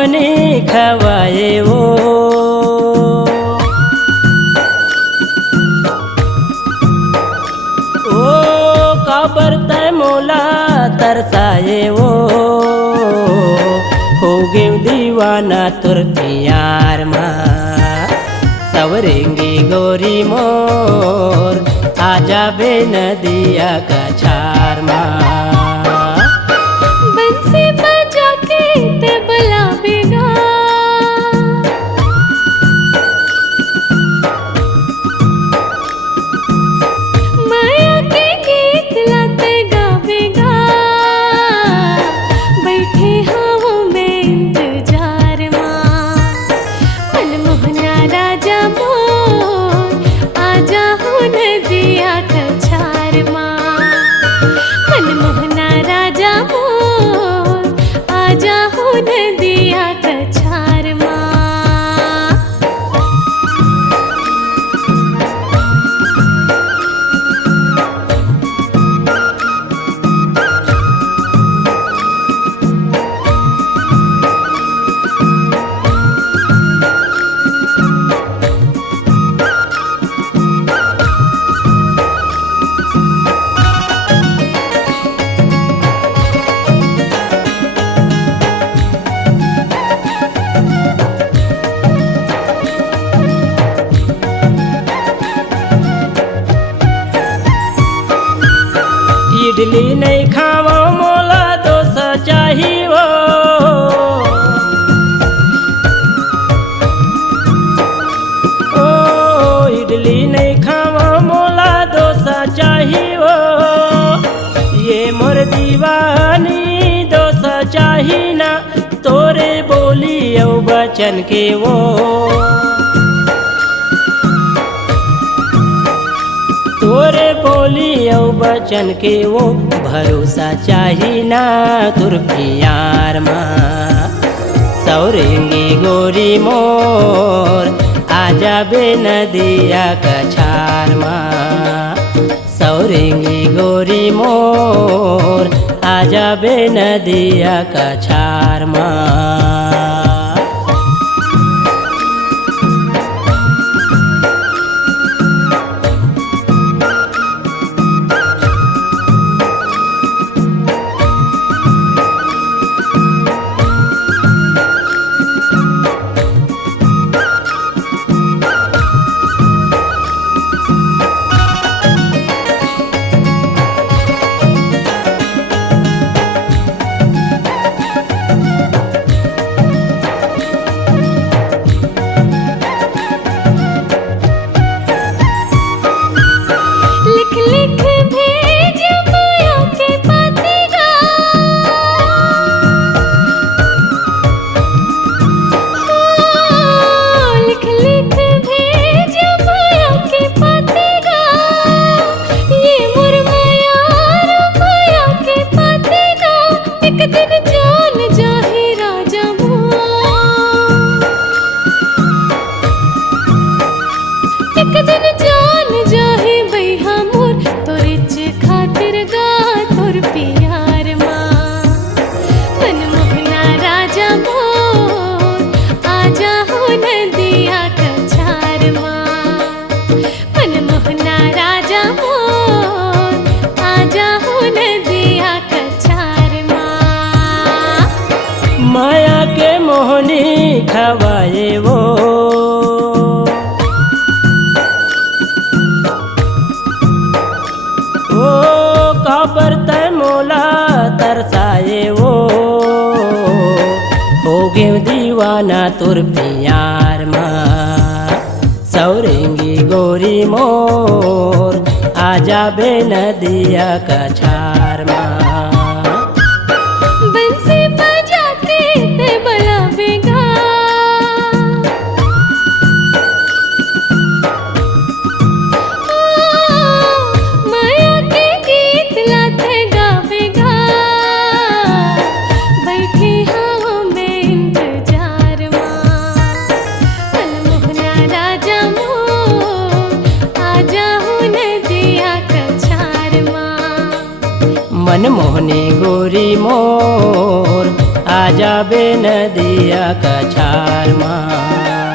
मोहनी खवाए वो ओ काबर तय मोला तरसाए वो हो गे दीवाना तुर प्यार मा सवरेंगी गोरी मोर आजा बे नदिया का छार मा बंसी बजा के ते बुलावेगा माया के गीत लाते गावेगा बैठे हूँ मैं इंतजार माँ मनमोहना राजा मोर आजा हूँ नदिया का छार माँ मनमोहना राजा मोर आजा हूँ नदिया का छार माँ इडली नहीं खावा मोला डोसा चाहिए ओ इडली नहीं खावा मोला डोसा चाहिए ये मोर दीवानी डोसा चाहिए ना तोरे बोली औ बचन के वो तोरे बोली औ बचन के वो भरोसा चाहिए ना तुर प्यार माँ सौरेंगी गोरी मोर आजा बे नदिया का छार माँ सौरेंगी गोरी मोर आजा बे नदिया का छार माँ लिख लिख भेज माया के पातेगा लिख लिख भेज माया के पातेगा ये मुरमाया माया के पातेगा एक दिन जान जाहे राजा मोर एक दिन जान जाहे बैहा मोर तोरिच खातिर गा तोर प्यार माँ मनमोहना राजा मोर आजा हो नदिया का छार माँ मनमोहना राजा मोर आजा हो नदिया का छार माँ माया के मोहनी खवाए वो ओ काबर तय मोला तरसाए वो हो गे दीवाना तुर प्यार माँ सौरेंगी गोरी मोर आजा बे नदिया का छार माँ बंसी बजा के ते बुलावेगा माया के गीत लाते गावेगा बैठी हूँ मैं इंतजार माँ मनमोहना राजा मोर आजा हूँ नदिया का छार माँ मनमोहनी गोरी मोर आ जाबे नदिया कछार माँ।